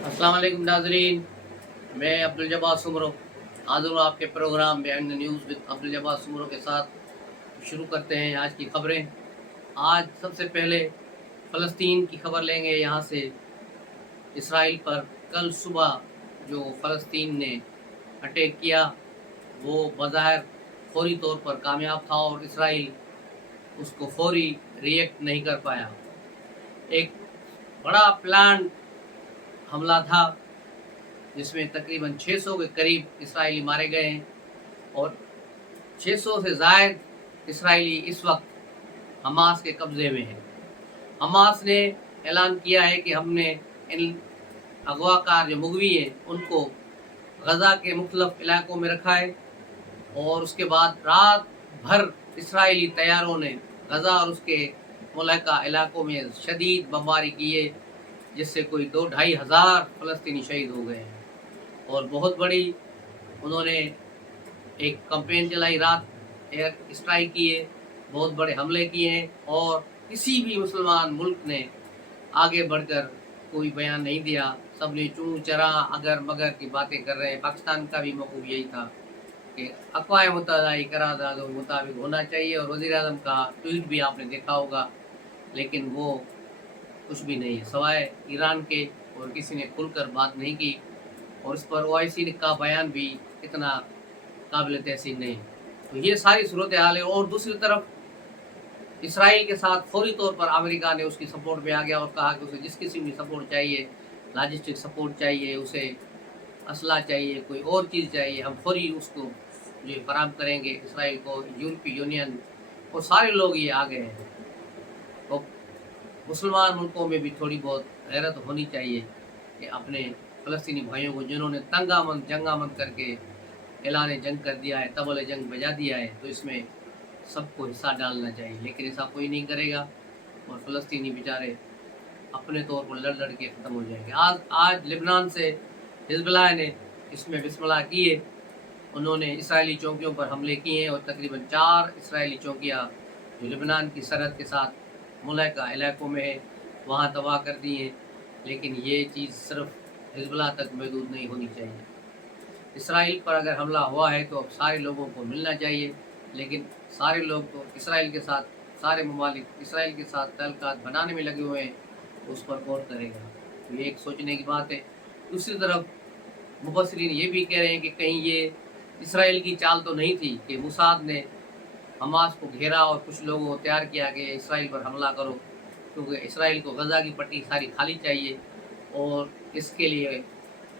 अस्सलाम वालेकुम नाज़रीन, मैं अब्दुल जब्बार सुमरो हाज़िर हूँ आपके program behind the news with Abdul Jabbar Soomro के साथ। शुरू करते हैं आज की खबरें। आज सबसे पहले फ़लस्तीन की खबर लेंगे। यहाँ से इसराइल पर कल सुबह जो फ़लस्तीन ने अटैक किया वो बज़ाहिर फौरी तौर पर कामयाब था और इसराइल उसको फौरी रिएक्ट नहीं कर पाया। एक बड़ा प्लान हमला था जिसमें तकरीबन 600 के करीब इसराइली मारे गए हैं और 600 से ज़ायद इसराइली इस वक्त हमास के कब्ज़े में हैं। हमास ने ऐलान किया है कि हमने इन अगवाकार जो मुगवी हैं उनको गज़ा के मुख्तलिफ़ इलाकों में रखा है और उसके बाद रात भर इसराइली तैयारों ने गज़ा और उसके मुल्का इलाकों में शदीद बमबारी की है, जिससे कोई 2-2.5 हज़ार फ़लस्तीनी शहीद हो गए हैं। और बहुत बड़ी उन्होंने एक कैंपेन चलाई, रात एयर स्ट्राइक किए, बहुत बड़े हमले किए हैं और किसी भी मुसलमान मुल्क ने आगे बढ़कर कोई बयान नहीं दिया। सब ने चूं चरा अगर मगर की बातें कर रहे हैं। पाकिस्तान का भी मौक़िफ़ यही था कि अक़वाम मुत्तहिदा की करारदादों के मुताबिक होना चाहिए और वज़ीर-ए-आज़म का ट्वीट भी आपने देखा होगा, लेकिन वो कुछ भी नहीं है सवाए ईरान के, और किसी ने खुलकर बात नहीं की और इस पर ओआईसी का बयान भी इतना काबिल तहसीन नहीं। तो ये सारी सूरत हाल है। और दूसरी तरफ इसराइल के साथ फौरी तौर पर अमेरिका ने उसकी सपोर्ट में आ गया और कहा कि उसे जिस किस्म की सपोर्ट चाहिए, लॉजिस्टिक सपोर्ट चाहिए, उसे असला चाहिए, कोई और चीज़ चाहिए, हम फौरी उसको जो फराहम करेंगे। इसराइल को यूरोपीय यूनियन और सारे लोग ये आ गए हैं। तो मुसलमान मुल्कों में भी थोड़ी बहुत गैरत होनी चाहिए कि अपने फ़लस्तीनी भाइयों को जिन्होंने तंगामंद जंगामंद करके ऐलान जंग कर दिया है, तबल जंग बजा दिया है, तो इसमें सबको हिस्सा डालना चाहिए। लेकिन ऐसा कोई नहीं करेगा और फ़लस्तीनी बेचारे अपने तौर पर लड़ लड़ के ख़त्म हो जाएंगे। आज लिबनान से हिज़्बुल्लाह ने इसमें बिस्मिल्लाह किए, उन्होंने इसराइली चौकियों पर हमले किए और तकरीबन 4 इसराइली चौकियाँ जो लिबनान की सरहद के साथ मुल्का इलाकों में है वहाँ तबाह कर दी हैं। लेकिन ये चीज़ सिर्फ हिज़्बुल्लाह तक महदूद नहीं होनी चाहिए। इसराइल पर अगर हमला हुआ है तो अब सारे लोगों को मिलना चाहिए, लेकिन सारे लोग तो इसराइल के साथ, सारे ममालिक इसराइल के साथ तल्लुकात बनाने में लगे हुए हैं, तो उस पर गौर करेगा। तो ये एक सोचने की बात है। दूसरी तरफ मुफस्सिरीन ये भी कह रहे हैं कि कहीं ये इसराइल की चाल तो नहीं थी कि मुसाद ने हमास को घेरा और कुछ लोगों को तैयार किया कि इसराइल पर हमला करो, क्योंकि इसराइल को गज़ा की पट्टी सारी खाली चाहिए और इसके लिए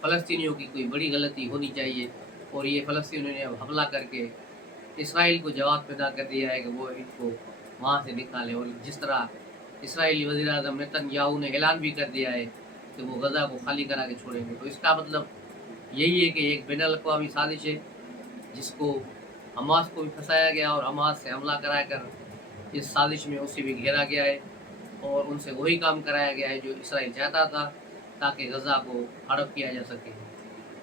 फ़लस्तीनियों की कोई बड़ी गलती होनी चाहिए। और ये फ़लस्तीनियों ने अब हमला करके इसराइल को जवाब पैदा कर दिया है कि वो इनको वहाँ से निकालें। और जिस तरह इसराइली वज़ीर-ए-आज़म नेतन्याहू ने ऐलान भी कर दिया है कि वो गज़ा को खाली करा के छोड़ेंगे, तो इसका मतलब यही है कि एक बैनुल-अक़वामी साज़िश है जिसको हमास को भी फंसाया गया और हमास से हमला कराकर इस साज़िश में उसे भी घेरा गया है और उनसे वही काम कराया गया है जो इसराइल चाहता था, ताकि गज़ा को हड़प किया जा सके।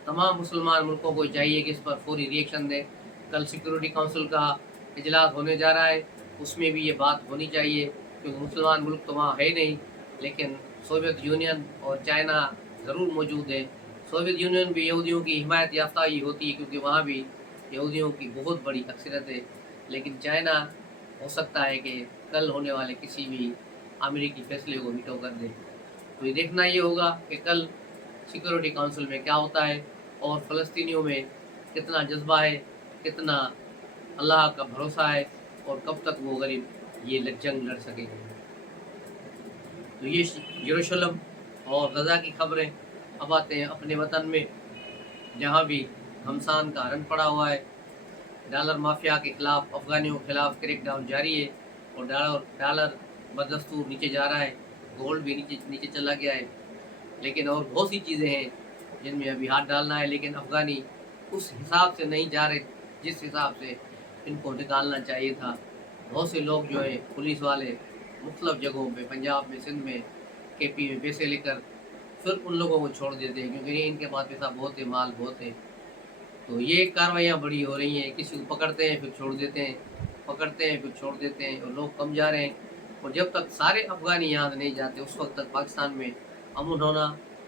तमाम मुसलमान मुल्कों को चाहिए कि इस पर फौरी रिएक्शन दें। कल सिक्योरिटी काउंसिल का इजलास होने जा रहा है, उसमें भी ये बात होनी चाहिए, क्योंकि मुसलमान मुल्क तो वहाँ है नहीं, लेकिन सोवियत यूनियन और चाइना ज़रूर मौजूद है। सोवियत यूनियन भी यहूदियों की हिमायत याफ्ता ही होती है, क्योंकि वहाँ भी यहूदियों की बहुत बड़ी अक्सरियत है। लेकिन चाइना हो सकता है कि कल होने वाले किसी भी अमेरिकी फैसले को वीटो कर दे। तो ये देखना ये होगा कि कल सिक्योरिटी काउंसिल में क्या होता है और फ़लस्तीनियों में कितना जज्बा है, कितना अल्लाह का भरोसा है और कब तक वो गरीब ये जंग लड़ सकेंगे। तो ये यरूशलेम और गज़ा की खबरें। अब आते हैं अपने वतन में, जहाँ भी घमसान का रन पड़ा हुआ है। डॉलर माफिया के खिलाफ, अफगानियों के खिलाफ क्रैकडाउन जारी है और डॉलर बदस्तूर नीचे जा रहा है। गोल्ड भी नीचे नीचे चला गया है। लेकिन और बहुत सी चीज़ें हैं जिनमें अभी हाथ डालना है, लेकिन अफगानी उस हिसाब से नहीं जा रहे जिस हिसाब से इनको निकालना चाहिए था। बहुत से लोग जो है पुलिस वाले मुख्तलिफ जगहों पे, पंजाब में, सिंध में, केपी में पैसे लेकर फिर उन लोगों को छोड़ देते हैं, क्योंकि इनके पास पैसा बहुत है, माल बहुत है। तो ये कार्रवाइयाँ बड़ी हो रही हैं। किसी को पकड़ते हैं फिर छोड़ देते हैं, पकड़ते हैं फिर छोड़ देते हैं, और लोग कम जा रहे हैं। और जब तक सारे अफगानी यहाँ से नहीं जाते उस वक्त तक पाकिस्तान में अमन होना,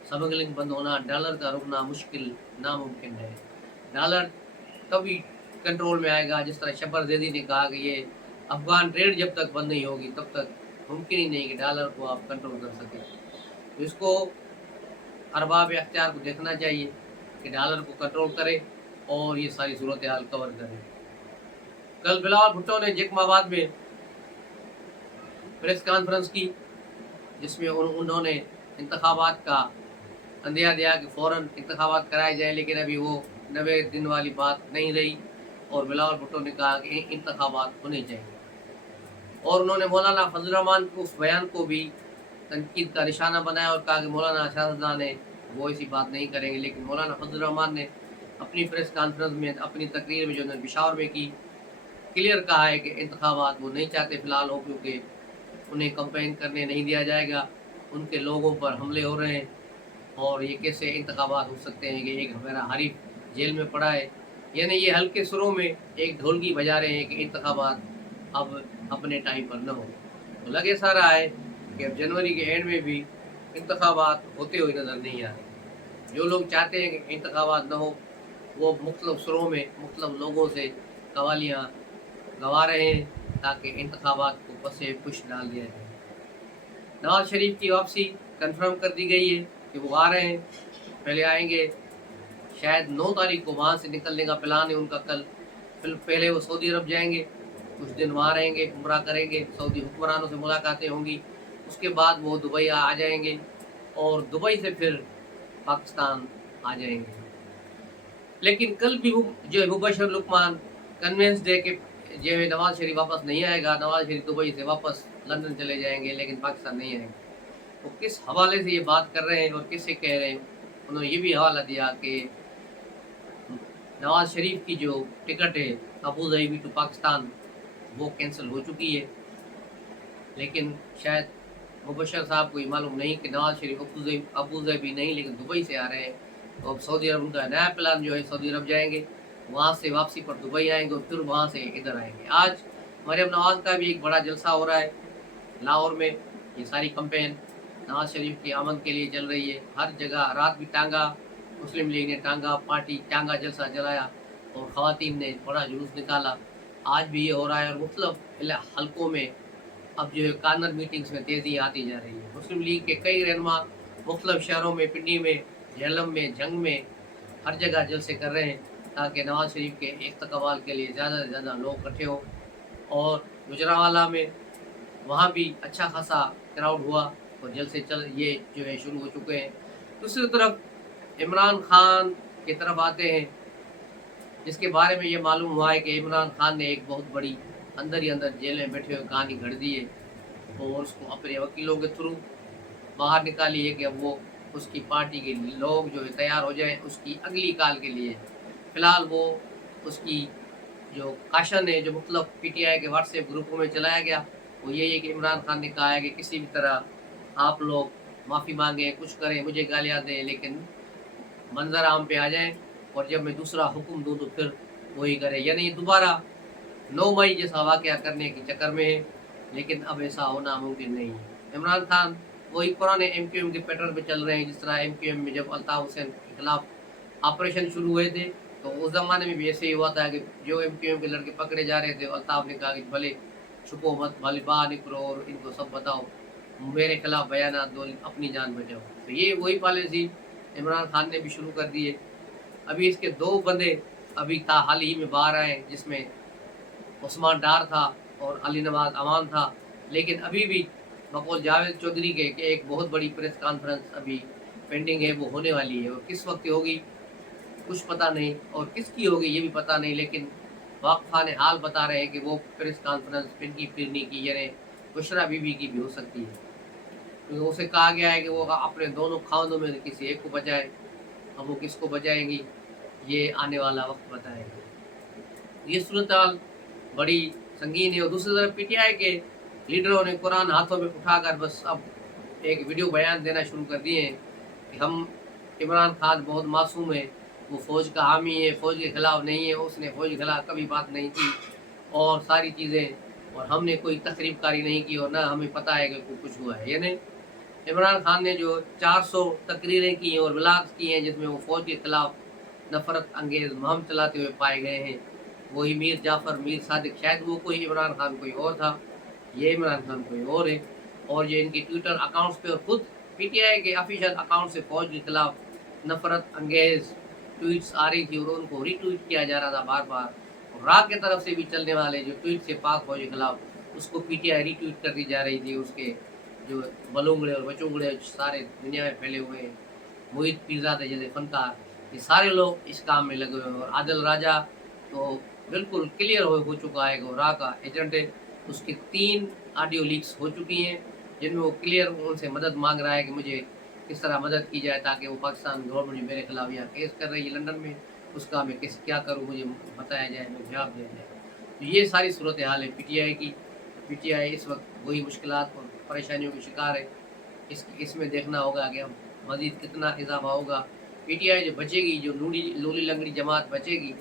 स्मगलिंग बंद होना, डॉलर का रुकना मुश्किल नामुमकिन है। डॉलर तभी कंट्रोल में आएगा जिस तरह शब्बर ज़ैदी ने कहा कि ये अफ़गान ट्रेड जब तक बंद नहीं होगी तब तक मुमकिन ही नहीं कि डॉलर को आप कंट्रोल कर सकें। तो इसको अरबाब अख्तियार को देखना चाहिए कि डॉलर को कंट्रोल करे और ये सारी सूरत हाल कवर करें। कल बिलावल भुट्टो ने जैकमाबाद में प्रेस कॉन्फ्रेंस की, जिसमें उन्होंने इंतखाबात का अंदिया दिया कि फ़ौरन इंतखाबात कराए जाए, लेकिन अभी वो 90 दिन वाली बात नहीं रही और बिलावल भुट्टो ने कहा कि इंतखाबात होने चाहिए। और उन्होंने मौलाना फजल रहमान के उस बयान को भी तनकीद का निशाना बनाया और कहा कि मौलाना शाहज़दा ने वो ऐसी बात नहीं करेंगे। लेकिन मौलाना फजल रहमान ने अपनी प्रेस कॉन्फ्रेंस में, अपनी तकरीर में जो उन्होंने पेशावर में की, क्लियर कहा है कि इंतखाबात वो नहीं चाहते फ़िलहाल हो, क्योंकि उन्हें कंपेन करने नहीं दिया जाएगा, उनके लोगों पर हमले हो रहे हैं और ये कैसे इंतखाबात हो सकते हैं कि एक हमारा हरीफ जेल में पड़ा है। यानी ये हल्के सुरों में एक ढोलकी बजा रहे हैं कि इंतखाबात अब अपने टाइम पर न हो। तो लग ऐसा रहा है कि अब जनवरी के एंड में भी इंतखाबात होते हुए नज़र नहीं आ रहे। जो लोग चाहते हैं कि इंतखाबात न हो वो मुख्तलिफ सुरों में मुख्तलिफ लोगों से कवालियाँ गवा रहे हैं ताकि इंतखाबात को पसे पुश डाल दिया जाए। नवाज शरीफ की वापसी कंफर्म कर दी गई है कि वो आ रहे हैं, पहले आएंगे, शायद 9 तारीख को वहाँ से निकलने का प्लान है उनका कल। फिर पहले वो सऊदी अरब जाएंगे, कुछ दिन वहाँ रहेंगे, उम्रा करेंगे, सऊदी हुक्मरानों से मुलाकातें होंगी, उसके बाद वो दुबई आ जाएंगे और दुबई से फिर पाकिस्तान आ जाएंगे। लेकिन कल भी जो है मुबशर लुकमान कन्विंस दे के जो है नवाज शरीफ वापस नहीं आएगा, नवाज शरीफ दुबई से वापस लंदन चले जाएंगे लेकिन पाकिस्तान नहीं आएंगे। वो किस हवाले से ये बात कर रहे हैं और किससे कह रहे हैं, उन्होंने ये भी हवाला दिया कि नवाज शरीफ की जो टिकट है अबू धाबी टू पाकिस्तान वो कैंसिल हो चुकी है। लेकिन शायद मुबशर साहब को ये मालूम नहीं कि नवाज शरीफ अबू धाबी नहीं लेकिन दुबई से आ रहे हैं। तो अब सऊदी अरब उनका नया प्लान जो है, सऊदी अरब जाएंगे, वहाँ से वापसी पर दुबई आएंगे और फिर वहाँ से इधर आएंगे। आज मरियम नवाज का भी एक बड़ा जलसा हो रहा है लाहौर में। ये सारी कंपेन नवाज शरीफ की आमद के लिए चल रही है, हर जगह। रात भी टांगा, मुस्लिम लीग ने टांगा पार्टी टांगा जलसा जलाया और ख़वातीन ने बड़ा जुलूस निकाला। आज भी ये हो रहा है और मुख्तलिफ हलकों में अब जो है कार्नर मीटिंग्स में तेज़ी आती जा रही है। मुस्लिम लीग के कई रहनुमा मुख्तलिफ शहरों में, पिंडी में, झेलम में, जंग में, हर जगह जलसे कर रहे हैं ताकि नवाज शरीफ के इस्तकबाल के लिए ज़्यादा से ज़्यादा लोग इकट्ठे हों। और गुजरांवाला में वहाँ भी अच्छा खासा क्राउड हुआ और जलसे ये जो है शुरू हो चुके हैं। दूसरी तरफ इमरान खान की तरफ आते हैं, जिसके बारे में ये मालूम हुआ है कि इमरान खान ने एक बहुत बड़ी अंदर ही अंदर जेल में बैठे हुए कहानी घड़ दी है और उसको अपने वकीलों के थ्रू बाहर निकाली है कि अब वो उसकी पार्टी के लोग जो है तैयार हो जाएं उसकी अगली काल के लिए। फ़िलहाल वो उसकी जो काशन है जो मतलब पीटीआई के व्हाट्सएप ग्रुपों में चलाया गया वो यही है कि इमरान खान ने कहा है कि किसी भी तरह आप लोग माफ़ी मांगें, कुछ करें, मुझे गालियाँ दें, लेकिन मंजर आम पे आ जाएं और जब मैं दूसरा हुक्म दूँ तो फिर वही करें। यानी दोबारा 9 मई जैसा वाक़या करने के चक्कर में है, लेकिन अब ऐसा होना मुमकिन नहीं है। इमरान खान वही पुराने एमक्यूएम के पैटर्न पे चल रहे हैं, जिस तरह एमक्यूएम में जब अल्ताफ़ हुसैन के खिलाफ ऑपरेशन शुरू हुए थे तो उस ज़माने में भी ऐसे ही हुआ था कि जो एमक्यूएम के लड़के पकड़े जा रहे थे, अल्ताफ़ ने कहा कि भले छुपो मत, भले बाहर निकलो और इनको सब बताओ, मेरे खिलाफ बयानात दो, अपनी जान बचाओ। तो ये वही पॉलिसी इमरान खान ने भी शुरू कर दी है। अभी इसके 2 बंदे अभी हाल ही में बाहर आए, जिसमें उस्मान डार था और अली नवाज अमान था। लेकिन अभी भी बकौल जावेद चौधरी के कि एक बहुत बड़ी प्रेस कॉन्फ्रेंस अभी पेंडिंग है, वो होने वाली है और किस वक्त होगी कुछ पता नहीं और किसकी होगी ये भी पता नहीं। लेकिन वाक़फ़ान हाल बता रहे हैं कि वो प्रेस कॉन्फ्रेंस पिंकी फिरनी की यानी बुशरा बीबी की भी हो सकती है, क्योंकि उसे कहा गया है कि वो अपने दोनों खानों में से किसी एक को बचाए। अब वो किसको बचाएंगी ये आने वाला वक्त बताएगा। ये सूरत हाल बड़ी संगीन है। और दूसरी तरफ पीटीआई के लीडरों ने कुरान हाथों में उठाकर बस अब एक वीडियो बयान देना शुरू कर दिए हैं कि हम इमरान खान बहुत मासूम है, वो फ़ौज का हामी है, फ़ौज के ख़िलाफ़ नहीं है, उसने फ़ौज के ख़िलाफ़ कभी बात नहीं की और सारी चीज़ें, और हमने कोई तकरीबकारी नहीं की और ना हमें पता है कि कुछ हुआ है। यानी इमरान खान ने जो 400 तकरीरें की और व्लॉग्स किए हैं जिसमें वो फ़ौज के खिलाफ नफ़रत अंगेज़ मुहिम चलाते हुए पाए गए हैं, वही मीर जाफ़र, मीर सादिक, शायद वो कोई इमरान खान कोई और था, ये इमरान खान कोई और है। और ये इनके ट्विटर अकाउंट्स पे और खुद पीटीआई के ऑफिशियल अकाउंट से फ़ौज के खिलाफ नफ़रत अंगेज़ ट्वीट्स आ रही थी और उनको रीट्वीट किया जा रहा था बार-बार। और राग की तरफ से भी चलने वाले जो ट्वीट थे पाक फ़ौज के खिलाफ, उसको पीटीआई रीट्वीट कर दी जा रही थी। उसके जो बलूंगड़े और बचूंगड़े सारे दुनिया में फैले हुए हैं, मोहित पीरजादे जैसे फनकार, ये सारे लोग इस काम में लगे हुए हैं। और आदिल राजा तो बिल्कुल क्लियर हो चुका है कि वो रा का एजेंट है। उसकी 3 ऑडियो लीक्स हो चुकी हैं जिनमें वो क्लियर उनसे मदद मांग रहा है कि मुझे किस तरह मदद की जाए ताकि वो पाकिस्तान गवर्नमेंट मेरे खिलाफ यहाँ केस कर रही है लंदन में, उसका मैं क्या करूँ, मुझे बताया जाए, मुझे जवाब दिया जाए। तो ये सारी सूरत हाल है पीटीआई की। पीटीआई इस वक्त वही मुश्किलात और परेशानियों के शिकार है। इसमें देखना होगा कि हम मज़ीद कितना इजाफा होगा। पीटीआई जो बचेगी, जो लूली लंगड़ी जमात बचेगी,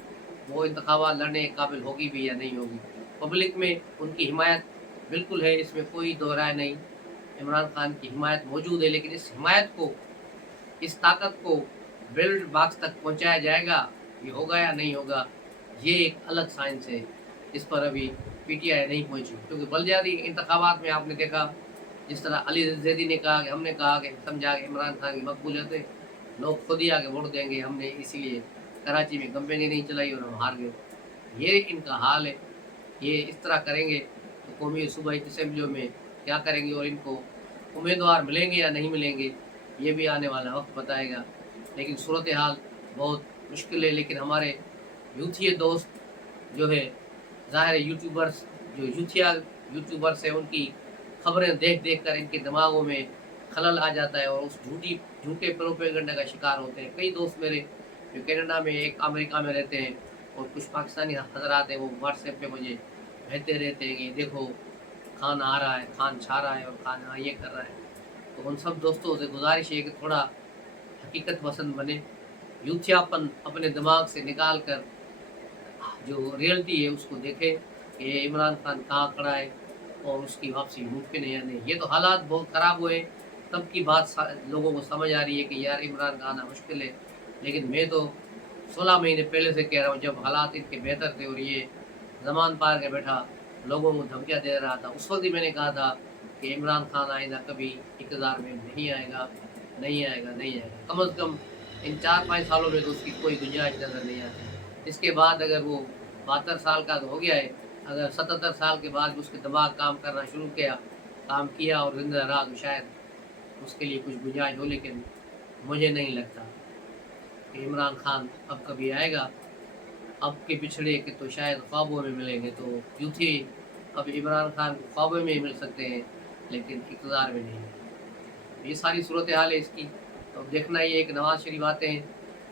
वो इंतखाबात लड़ने के काबिल होगी भी या नहीं होगी। पब्लिक में उनकी हिमायत बिल्कुल है, इसमें कोई दो राय नहीं। इमरान खान की हिमायत मौजूद है, लेकिन इस हिमायत को, इस ताकत को बैलेट बॉक्स तक पहुंचाया जाएगा, ये होगा या नहीं होगा, ये एक अलग साइंस है। इस पर अभी पीटीआई नहीं पहुंची, क्योंकि बल्दियाती इंतखाबात में आपने देखा जिस तरह अली जैदी ने कहा कि हमने कहा कि समझा कि इमरान खान की मकबूलियत है, लोग खुद ही आके वोट देंगे, हमने इसीलिए कराची में कंपेनी नहीं चलाई और हम हार गए। ये इनका हाल है। ये इस तरह करेंगे तो कौमी सूबाई असम्बलियों में क्या करेंगे और इनको उम्मीदवार मिलेंगे या नहीं मिलेंगे, ये भी आने वाला वक्त बताएगा। लेकिन सूरत हाल बहुत मुश्किल है। लेकिन हमारे यूथिया दोस्त जो है, ज़ाहिर है यूट्यूबर्स, जो यूथिया यूट्यूबर्स हैं, उनकी खबरें देख देख कर इनके दिमागों में खलल आ जाता है और उस झूठे प्रोपेगेंडा का शिकार होते हैं। कई दोस्त मेरे जो कनाडा में, एक अमेरिका में रहते हैं, और कुछ पाकिस्तानी हज़रात हैं, वो व्हाट्सएप पे मुझे भेजते रहते हैं कि देखो खान आ रहा है, खान छा रहा है और खान ये कर रहा है। तो उन सब दोस्तों से गुजारिश है कि थोड़ा हकीकत पसंद बने, यूथियापन अपने दिमाग से निकाल कर जो रियलिटी है उसको देखे कि इमरान खान कहाँ खड़ा है और उसकी वापसी मुमकिन है या नहीं। ये तो हालात बहुत ख़राब हुए, तब की बात लोगों को समझ आ रही है कि यार इमरान का आना मुश्किल है। लेकिन मैं तो 16 महीने पहले से कह रहा हूँ, जब हालात इनके बेहतर थे और ये ज़मान पार के बैठा लोगों को धमकियाँ दे रहा था, उस वक्त ही मैंने कहा था कि इमरान खान आइंदा कभी इक़्तिदार में नहीं आएगा, नहीं आएगा, नहीं आएगा। कम अज़ कम इन 4-5 सालों में तो उसकी कोई गुंजाइश नज़र नहीं आती। इसके बाद अगर वो 72 साल का तो हो गया है, अगर 77 साल के बाद भी उसके दिमाग काम करना शुरू किया, काम किया और ज़िंदा रहा, तो शायद उसके लिए कुछ गुंजाइश हो। लेकिन मुझे नहीं लगता कि इमरान खान अब कभी आएगा। अब के पिछड़े के तो शायद ख्वाबों में मिलेंगे, तो यूथी अब इमरान खान को ख्वाबों में मिल सकते हैं लेकिन इक़्तिदार में नहीं। ये सारी सूरत हाल है इसकी। तो अब देखना ये एक नवाज़ शरीफ आते हैं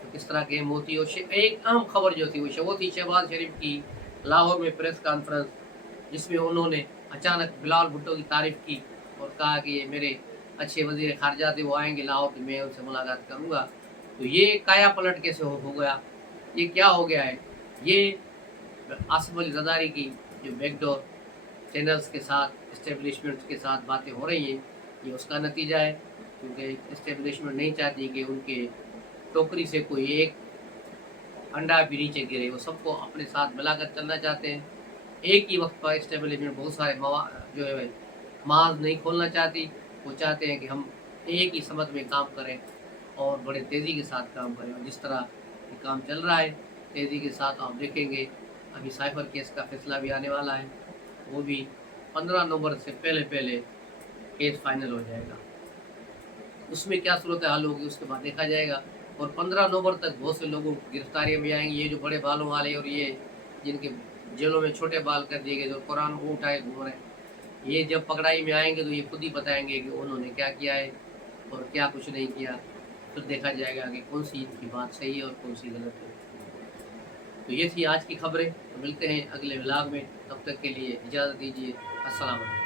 तो किस तरह गेम होती है। और एक अहम खबर जो थी वो थी शहबाज शरीफ की लाहौर में प्रेस कॉन्फ्रेंस, जिसमें उन्होंने अचानक बिलावल भुट्टो की तारीफ़ की और कहा कि ये मेरे अच्छे वज़ीर ख़ारिजा थे, वो आएंगे लाहौर तो मैं उनसे मुलाकात करूँगा। तो ये काया पलट कैसे हो गया, ये क्या हो गया है? ये आसिफ अली ज़रदारी की जो बैकडोर चैनल्स के साथ, इस्टेब्लिशमेंट के साथ बातें हो रही हैं, ये उसका नतीजा है। क्योंकि इस्टेब्लिशमेंट नहीं चाहती कि उनके टोकरी से कोई एक अंडा भी नीचे गिरे, वो सबको अपने साथ मिलाकर चलना चाहते हैं। एक ही वक्त पर इस्टेब्लिशमेंट बहुत सारे जो है महाज नहीं खोलना चाहती, वो चाहते हैं कि हम एक ही समत में काम करें और बड़े तेज़ी के साथ काम करें। और जिस तरह ये काम चल रहा है तेज़ी के साथ, आप देखेंगे अभी साइफर केस का फैसला भी आने वाला है, वो भी 15 नवंबर से पहले पहले केस फाइनल हो जाएगा। उसमें क्या सूरत हाल होगी उसके बाद देखा जाएगा। और 15 नवंबर तक बहुत से लोगों की गिरफ्तारियाँ भी आएंगी। ये जो बड़े बालों वाले और ये जिनके जेलों में छोटे बाल कर दिए गए, जो कुरान को उठाए घूम रहे हैं, ये जब पकड़ाई में आएंगे तो ये खुद ही बताएंगे कि उन्होंने क्या किया है और क्या कुछ नहीं किया। फिर देखा जाएगा कि कौन सी इनकी बात सही है और कौन सी गलत है। तो ये थी आज की खबरें। तो मिलते हैं अगले व्लॉग में, तब तक के लिए इजाज़त दीजिए। अस्सलाम वालेकुम।